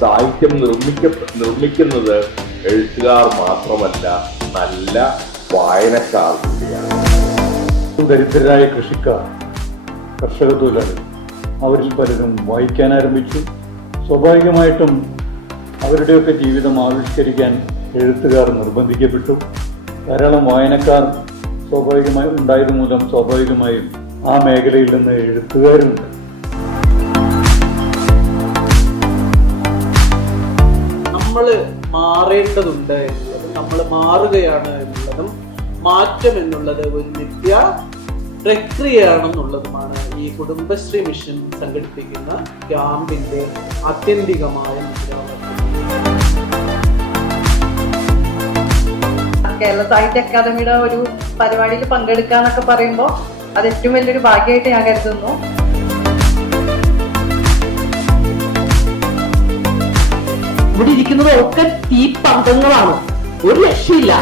സാഹിത്യം നിർമ്മിക്കുന്നത് എഴുത്തുകാർ മാത്രമല്ല, നല്ല വായനക്കാർ കൂടിയാണ്. ദരിദ്രരായ കൃഷിക്കാർ, കർഷക തൊഴിലാളികൾ, അവരിൽ പലരും വായിക്കാൻ ആരംഭിച്ചു. സ്വാഭാവികമായിട്ടും അവരുടെയൊക്കെ ജീവിതം ആവിഷ്കരിക്കാൻ എഴുത്തുകാർ നിർബന്ധിക്കപ്പെട്ടു. ധാരാളം വായനക്കാർ ഉണ്ടായത് മൂലം സ്വാഭാവികമായും ആ മേഖലയിൽ നിന്ന് എഴുത്തുകാരുണ്ട്. നമ്മൾ മാറേണ്ടതുണ്ട് എന്നുള്ളതും നമ്മൾ മാറുകയാണ് എന്നുള്ളതും മാറ്റം എന്നുള്ളത് ഒരു നിത്യ പ്രക്രിയയാണെന്നുള്ളതുമാണ് ഈ കുടുംബശ്രീ മിഷൻ സംഘടിപ്പിക്കുന്ന ക്യാമ്പിന്റെ ആത്യന്തികമായ മുദ്രാവാക്യം. കേരള സാഹിത്യ അക്കാദമിയുടെ ഒരു പരിപാടിയിൽ പങ്കെടുക്കാന്നൊക്കെ പറയുമ്പോൾ അത് ഏറ്റവും വലിയൊരു ഭാഗ്യമായിട്ട് ഞാൻ കരുതുന്നു. ഇവിടെ ഇരിക്കുന്നതൊക്കെ ഈ പന്തങ്ങളാണ്, ഒരു രക്ഷയില്ല.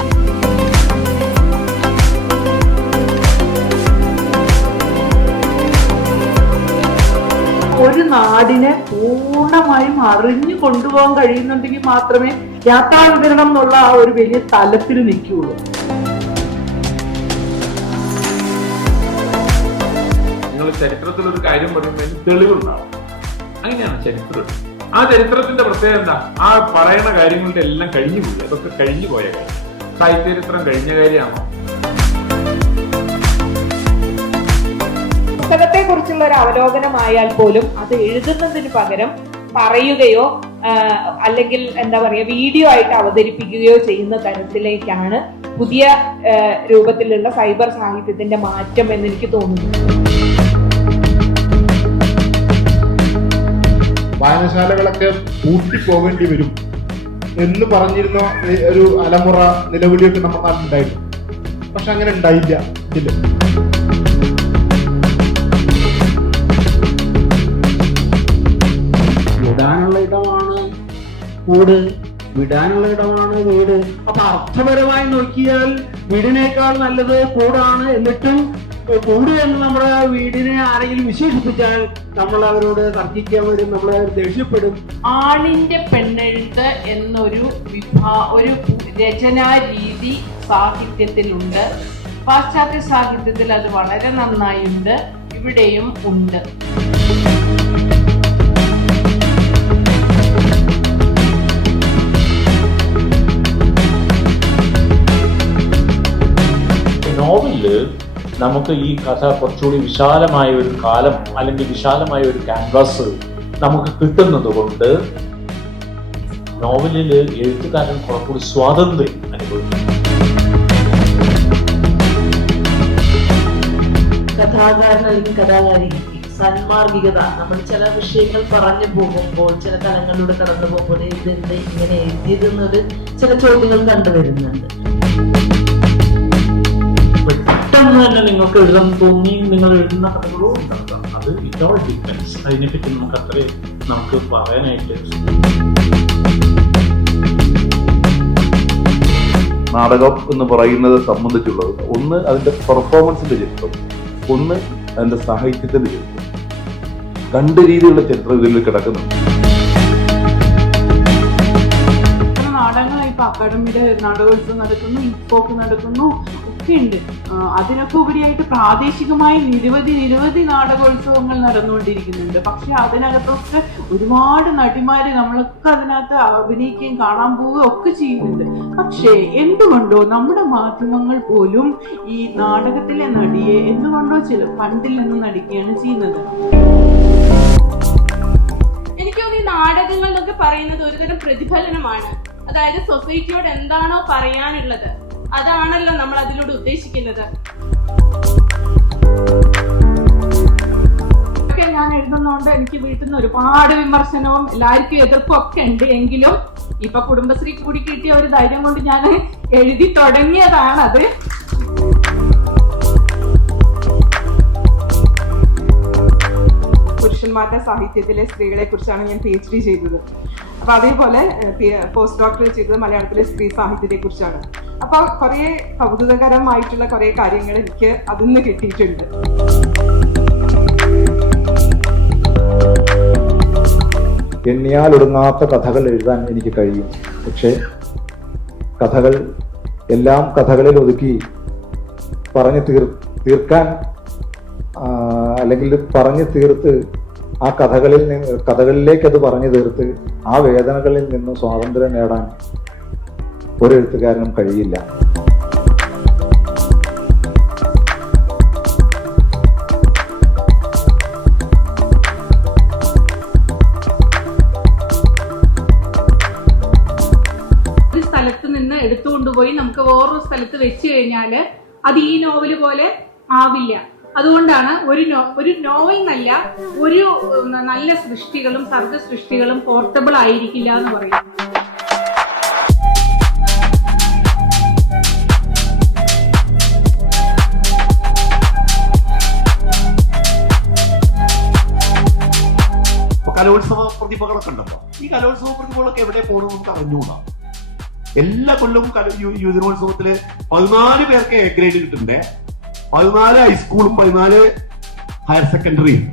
ഒരു നാടിനെ പൂർണ്ണമായും അറിഞ്ഞു കൊണ്ടുപോകാൻ കഴിയുന്നുണ്ടെങ്കിൽ മാത്രമേ യാത്രാ വിതരണം എന്നുള്ള ആ ഒരു വലിയ തലത്തിൽ നിൽക്കുകയുള്ളൂ. നിങ്ങൾ ചരിത്രത്തിലൊരു കാര്യം പറയുന്നതിന് തെളിവുണ്ടാവും. അങ്ങനെയാണ് ചരിത്രം. ആ ചരിത്രത്തിന്റെ പ്രത്യേകത എന്താ? ആ പറയുന്ന കാര്യങ്ങളുടെ എല്ലാം കഴിഞ്ഞു പോയി. അതൊക്കെ കഴിഞ്ഞു പോയ കാര്യം. സാഹിത്യ ചരിത്രം കഴിഞ്ഞ കാര്യമാണോ? പുസ്തകത്തെ കുറിച്ചുള്ള ഒരു അവലോകനമായാൽ പോലും അത് എഴുതുന്നതിന് പകരം പറയുകയോ അല്ലെങ്കിൽ എന്താ പറയുക വീഡിയോ ആയിട്ട് അവതരിപ്പിക്കുകയോ ചെയ്യുന്ന തരത്തിലേക്കാണ് പുതിയ രൂപത്തിലുള്ള സൈബർ സാഹിത്യത്തിന്റെ മാറ്റം എന്ന് എനിക്ക് തോന്നുന്നു. വായനശാലകളൊക്കെ പൂട്ടിപ്പോകേണ്ടി വരും എന്ന് പറഞ്ഞിരുന്ന ഒരു അലമുറ നിലവിളിയൊക്കെ നമ്മുടെ നാട്ടിലുണ്ടായിരുന്നു. പക്ഷെ അങ്ങനെ ഉണ്ടായില്ല. ഇതില്ല. വിടാനുള്ള ഇടമാണ് കൂട്, വിടാനുള്ള ഇടമാണ് വീട്. അപ്പൊ അർത്ഥപരമായി നോക്കിയാൽ വീടിനേക്കാൾ നല്ലത് കൂടാണ്. എന്നിട്ടും കൂട് എന്ന് നമ്മുടെ വീടിനെ ആരെങ്കിലും വിശേഷിപ്പിച്ചാൽ നമ്മൾ അവരോട് തർക്കിക്കാൻ വരും, നമ്മൾ ദേഷ്യപ്പെടും. ആണിന്റെ പെണ്ണെഴുത്ത് എന്നൊരു ഒരു രചനാ രീതി സാഹിത്യത്തിലുണ്ട്. പാശ്ചാത്യ സാഹിത്യത്തിൽ അത് വളരെ നന്നായുണ്ട്, ഇവിടെയും ഉണ്ട്. നോവലില് നമുക്ക് ഈ കഥ കുറച്ചുകൂടി വിശാലമായ ഒരു കാലം അല്ലെങ്കിൽ വിശാലമായ ഒരു ക്യാൻവാസ് നമുക്ക് കിട്ടുന്നത് കൊണ്ട് നോവലില് എഴുത്തുകാരൻ കുറച്ചുകൂടി സ്വാതന്ത്ര്യം അനുഭവിക്കും. കഥാകാരൻ അല്ലെങ്കിൽ കഥാകാരി സന്മാർഗികത, നമ്മൾ ചില വിഷയങ്ങൾ പറഞ്ഞു പോകുമ്പോൾ, ചില തലങ്ങളിലൂടെ കടന്നു പോകുമ്പോൾ ഇതെന്ത് ഇങ്ങനെ എഴുതിയതെന്നൊരു ചില ചോദ്യങ്ങൾ കണ്ടുവരുന്നുണ്ട്. പെട്ടെന്ന് തന്നെ നിങ്ങൾക്ക് എഴുതാൻ തോന്നി നിങ്ങൾ എഴുതുന്ന കഥകളോ ഉണ്ടാകാം. അത് ഇറ്റ് ഓൾ ഡിപ്പെൻഡ്സ്. അതിനെപ്പറ്റി നമുക്ക് പറയാനായിട്ട്. നാടകം എന്ന് പറയുന്നത് സംബന്ധിച്ചുള്ളത് ഒന്ന് അതിന്റെ പെർഫോമൻസിന്റെ ചരിത്രം, ഒന്ന് അതിന്റെ സാഹിത്യത്തിന്റെ ചരിത്രം. രണ്ട് രീതിയിലുള്ള ചരിത്രം ഇതിൽ കിടക്കുന്നുണ്ട്. നാടകങ്ങൾ ഇപ്പൊ അക്കാദമിയുടെ നാടകോത്സവം നടക്കുന്നു, ഇപ്പോക്ക് നടക്കുന്നു, ഒക്കെ ഉണ്ട്. അതിനൊക്കെ ഉപരിയായിട്ട് പ്രാദേശികമായി നിരവധി നാടകോത്സവങ്ങൾ നടന്നുകൊണ്ടിരിക്കുന്നുണ്ട്. പക്ഷെ അതിനകത്തൊക്കെ ഒരുപാട് നടിമാര് നമ്മളൊക്കെ അതിനകത്ത് അഭിനയിക്കുകയും കാണാൻ പോവുകയും ഒക്കെ ചെയ്യുന്നുണ്ട്. പക്ഷേ എന്തുകൊണ്ടോ നമ്മുടെ മാധ്യമങ്ങൾ പോലും ഈ നാടകത്തിലെ നടിയെ എന്തുകൊണ്ടോ കണ്ടിൽ നിന്ന് നടിക്കുകയാണ് ചെയ്യുന്നത്. എനിക്ക് തോന്നുന്നു ഈ നാടകങ്ങൾ എന്നൊക്കെ പറയുന്നത് ഒരുതരം പ്രതിഫലനമാണ്. അതായത് സൊസൈറ്റിയോട് എന്താണോ പറയാനുള്ളത് അതാണല്ലോ നമ്മൾ അതിലൂടെ ഉദ്ദേശിക്കുന്നത്. ഞാൻ എഴുതുന്നതുകൊണ്ട് എനിക്ക് വീട്ടിൽ നിന്ന് ഒരുപാട് വിമർശനവും എല്ലാവർക്കും എതിർപ്പും ഒക്കെ ഉണ്ട്. എങ്കിലും ഇപ്പൊ കുടുംബശ്രീ കൂടി കിട്ടിയ ഒരു ധൈര്യം കൊണ്ട് ഞാൻ എഴുതി തുടങ്ങിയതാണത്. പുരുഷന്മാരുടെ സാഹിത്യത്തിലെ സ്ത്രീകളെ കുറിച്ചാണ് ഞാൻ PhD ചെയ്തത്. അപ്പൊ അതേപോലെ പോസ്റ്റ് ഡോക്ടറേറ്റ് ചെയ്തത് മലയാളത്തിലെ സ്ത്രീ സാഹിത്യത്തെ കുറിച്ചാണ്. അപ്പൊ കുറെ കൗതുകകരമായിട്ടുള്ള കുറെ കാര്യങ്ങൾ എനിക്ക് അതിൽ നിന്ന് കിട്ടിയിട്ടുണ്ട്. എണ്ണിയാൽ ഒടുങ്ങാത്ത കഥകൾ എഴുതാൻ എനിക്ക് കഴിയും. പക്ഷേ കഥകൾ എല്ലാം കഥകളിൽ ഒതുക്കി പറഞ്ഞു തീർക്കാൻ അല്ലെങ്കിൽ പറഞ്ഞു തീർത്ത് ആ കഥകളിലേക്ക് അത് പറഞ്ഞു തീർത്ത് ആ വേദനകളിൽ നിന്ന് സ്വാതന്ത്ര്യം നേടാൻ ഒരു എഴുത്തുകാരനും കഴിയില്ല. ഒരു സ്ഥലത്ത് നിന്ന് എടുത്തുകൊണ്ടുപോയി നമുക്ക് വേറൊരു സ്ഥലത്ത് വെച്ച് കഴിഞ്ഞാല് അത് ഈ നോവല് പോലെ ആവില്ല. അതുകൊണ്ടാണ് ഒരു നോവൽ എന്നല്ല, ഒരു നല്ല സൃഷ്ടികളും സർഗ സൃഷ്ടികളും പോർട്ടബിൾ ആയിരിക്കില്ല എന്ന് പറയും. കലോത്സവ പ്രതിഭകളൊക്കെ ഉണ്ടല്ലോ. ഈ കലോത്സവ പ്രതിഭകളൊക്കെ എവിടെ പോകണം നമുക്ക് അറിഞ്ഞുകൂടാ. എല്ലാ കൊല്ലവും യുവജനോത്സവത്തില് 14 പേർക്ക് എ ഗ്രേഡ് കിട്ടുന്നുണ്ട്. 14 ഹൈസ്കൂളും 14 ഹയർ സെക്കൻഡറിയും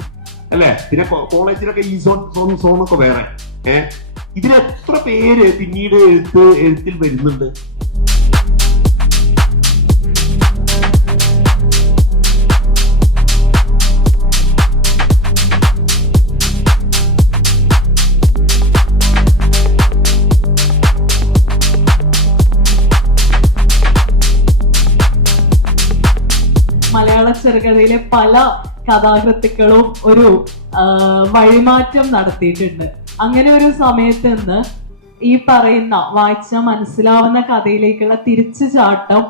അല്ലെ. പിന്നെ കോളേജിലൊക്കെ ഈ സോണൊക്കെ വേറെ. ഇതിലെത്ര പേര് പിന്നീട് എഴുത്തിൽ വരുന്നുണ്ട്? മലയാള ചെറുകഥയിലെ പല കഥാകൃത്തുക്കളും ഒരു വഴിമാറ്റം നടത്തിയിട്ടുണ്ട്. അങ്ങനെ ഒരു സമയത്ത് നിന്ന് ഈ പറയുന്ന വായിച്ച മനസ്സിലാവുന്ന കഥയിലേക്കുള്ള തിരിച്ചുചാട്ടം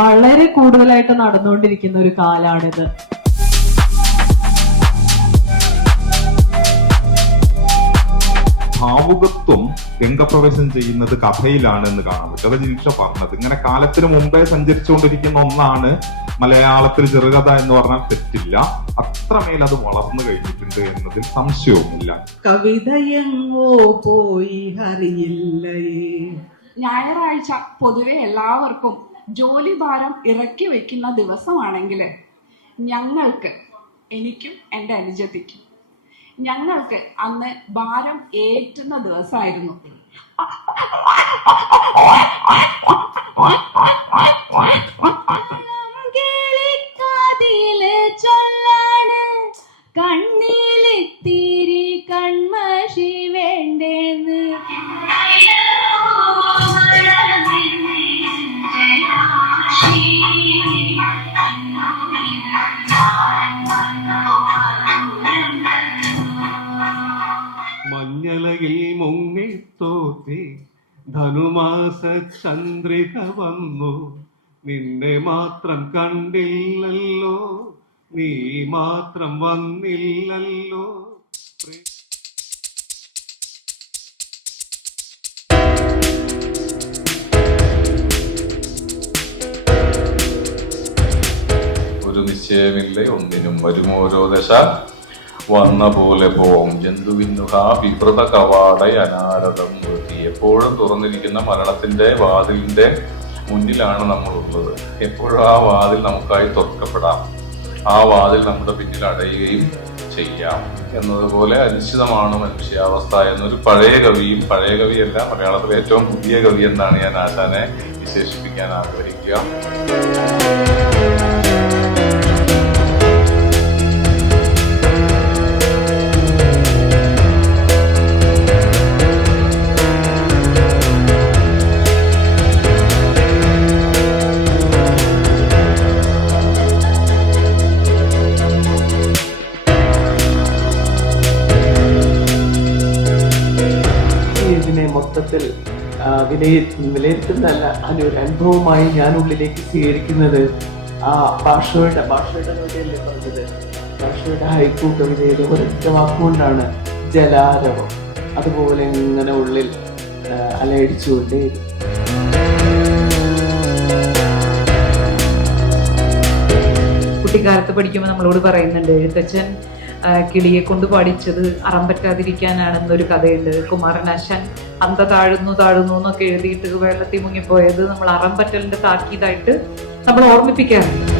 വളരെ കൂടുതലായിട്ട് നടന്നുകൊണ്ടിരിക്കുന്ന ഒരു കാലാണിത്. ഭാവുകത്വം രംഗപ്രവേശം ചെയ്യുന്നത് കഥയിലാണ് എന്ന് കാണാൻ പറ്റും. അത് ജിനിഷ പറഞ്ഞത്. ഇങ്ങനെ കാലത്തിന് മുമ്പേ സഞ്ചരിച്ചുകൊണ്ടിരിക്കുന്ന ഒന്നാണ് മലയാളത്തിൽ ചെറുകഥ എന്ന് പറഞ്ഞാൽ തെറ്റില്ല. അത്രമേൽ അത് വളർന്നു കഴിഞ്ഞിട്ടുണ്ട് എന്നതിൽ സംശയവുമില്ല. കവിതയെങ്ങോ പോയി അറിയില്ലേ. ഞായറാഴ്ച പൊതുവെ എല്ലാവർക്കും ജോലി ഭാരം ഇറക്കി വെക്കുന്ന ദിവസമാണെങ്കിൽ ഞങ്ങൾക്ക്, എനിക്കും എൻ്റെ അനുജത്തിക്കും, ഞങ്ങൾക്ക് അന്ന് ഭാരം ഏറ്റുന്ന ദിവസമായിരുന്നു. ചൊല്ലാണ് കണ്ണിലെത്തിരി കൺമഷി വേണ്ടേന്ന്. മഞ്ഞളയിൽ മുങ്ങിത്തോത്തി ധനുമാസ ചന്ദ്രിക വന്നു. നിന്നെ മാത്രം കണ്ടില്ലല്ലോ, നീ മാത്രം വന്നില്ലല്ലോ. ഒരു നിശ്ചയമില്ലേ ഒന്നിനും വരുമോരോ ദശ, വന്ന പോലെ പോവും ജന്തുവിന്നുഹ വിവൃത കവാട അനാരതം വൃത്തി. എപ്പോഴും തുറന്നിരിക്കുന്ന മരണത്തിന്റെ വാതിലിന്റെ മുന്നിലാണ് നമ്മളുള്ളത്. എപ്പോഴും ആ വാതിൽ നമുക്കായി തുറക്കപ്പെടാം. ആ വാതിൽ നമ്മുടെ പിന്നിൽ അടയുകയും ചെയ്യാം എന്നതുപോലെ അനിശ്ചിതമാണ് മനുഷ്യാവസ്ഥ എന്നൊരു പഴയ കവിയല്ല, മലയാളത്തിലെ ഏറ്റവും പുതിയ കവി എന്നാണ് ഞാൻ ആശാനെ വിശേഷിപ്പിക്കാൻ ആഗ്രഹിക്കുക. മൊത്തത്തിൽ വിലയിരുത്തുന്നതല്ല, അതിനൊരു അനുഭവമായി ഞാൻ ഉള്ളിലേക്ക് സ്വീകരിക്കുന്നത് ഭാഷയുടെ കവിതയല്ലേ പറഞ്ഞത്. ഭാഷയുടെ ഹൈക്കു കവിതയുടെ ഒരൊറ്റ വാക്കുകൊണ്ടാണ് ജലാരവം. അതുപോലെ ഇങ്ങനെ ഉള്ളിൽ അലയടിച്ചുകൊണ്ടേ. കുട്ടിക്കാലത്ത് പഠിക്കുമ്പോൾ നമ്മളോട് പറയുന്നുണ്ട്, എഴുത്തച്ഛൻ കിളിയെ കൊണ്ട് പാടിച്ചത് അറം പറ്റാതിരിക്കാനാണെന്നൊരു കഥയുണ്ട്. കുമാരനാശാൻ അന്ത താഴുന്നു എന്നൊക്കെ എഴുതിയിട്ട് വെള്ളത്തിൽ മുങ്ങിപ്പോയത് നമ്മൾ അറം പറ്റലിന്റെ താക്കീതായിട്ട് നമ്മൾ ഓർമ്മിപ്പിക്കാറുണ്ട്.